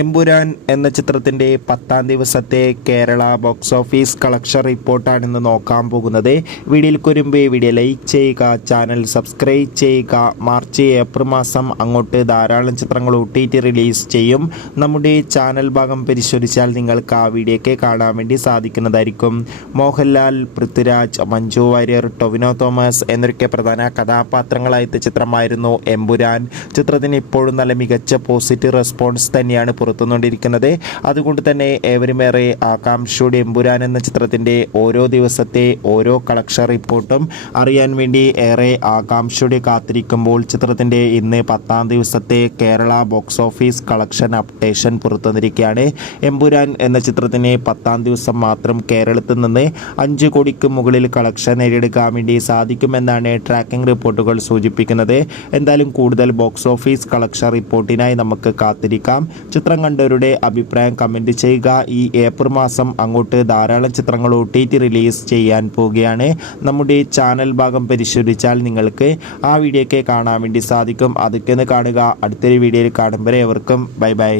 എമ്പുരാൻ എന്ന ചിത്രത്തിൻ്റെ 10-ാം ദിവസത്തെ കേരള ബോക്സ് ഓഫീസ് കളക്ഷൻ റിപ്പോർട്ടാണ് ഇന്ന് നോക്കാൻ പോകുന്നത്. വീഡിയോയിൽ കുരുമ്പ് വീഡിയോ ലൈക്ക് ചെയ്യുക, ചാനൽ സബ്സ്ക്രൈബ് ചെയ്യുക. മാർച്ച് ഏപ്രിൽ മാസം അങ്ങോട്ട് ധാരാളം ചിത്രങ്ങൾ OTT റിലീസ് ചെയ്യും. നമ്മുടെ ചാനൽ ഭാഗം പരിശോധിച്ചാൽ നിങ്ങൾക്ക് ആ വീഡിയോയ്ക്ക് കാണാൻ വേണ്ടി സാധിക്കുന്നതായിരിക്കും. മോഹൻലാൽ, പൃഥ്വിരാജ്, മഞ്ജു വാര്യർ, ടൊവിനോ തോമസ് എന്നൊക്കെ പ്രധാന കഥാപാത്രങ്ങളായ ചിത്രമായിരുന്നു എമ്പുരാൻ. ചിത്രത്തിന് ഇപ്പോഴും നല്ല മികച്ച പോസിറ്റീവ് റെസ്പോൺസ് തന്നെയാണ് പുറത്തുകൊണ്ടിരിക്കുന്നത്. അതുകൊണ്ട് തന്നെ ഏവരുമേറെ ആകാംക്ഷയോടെ എമ്പുരാൻ എന്ന ചിത്രത്തിൻ്റെ ഓരോ ദിവസത്തെ ഓരോ കളക്ഷൻ റിപ്പോർട്ടും അറിയാൻ വേണ്ടി ഏറെ ആകാംക്ഷയോടെ കാത്തിരിക്കുമ്പോൾ ചിത്രത്തിൻ്റെ ഇന്ന് 10-ാം ദിവസത്തെ Kerala box office collection updation പുറത്തുവന്നിരിക്കുകയാണ്. എമ്പുരാൻ എന്ന ചിത്രത്തിന് 10-ാം ദിവസം മാത്രം കേരളത്തിൽ നിന്ന് 5 കോടിക്ക് മുകളിൽ കളക്ഷൻ നേടിയെടുക്കാൻ വേണ്ടി സാധിക്കുമെന്നാണ് ട്രാക്കിംഗ് റിപ്പോർട്ടുകൾ സൂചിപ്പിക്കുന്നത്. എന്തായാലും കൂടുതൽ ബോക്സ് ഓഫീസ് കളക്ഷൻ റിപ്പോർട്ടിനായി നമുക്ക് കാത്തിരിക്കാം. ചിത്രം കണ്ടവരുടെ അഭിപ്രായം കമൻറ്റ് ചെയ്യുക. ഈ ഏപ്രിൽ മാസം അങ്ങോട്ട് ധാരാളം ചിത്രങ്ങൾ OTT റിലീസ് ചെയ്യാൻ പോവുകയാണ്. നമ്മുടെ ചാനൽ ഭാഗം പരിശോധിച്ചാൽ നിങ്ങൾക്ക് ആ വീഡിയോയ്ക്ക് കാണാൻ വേണ്ടി സാധിക്കും. അതൊക്കെ ഒന്ന് കാണുക. അടുത്തൊരു വീഡിയോയിൽ കാണുമ്പോൾ ഏവർക്കും ബൈ ബൈ.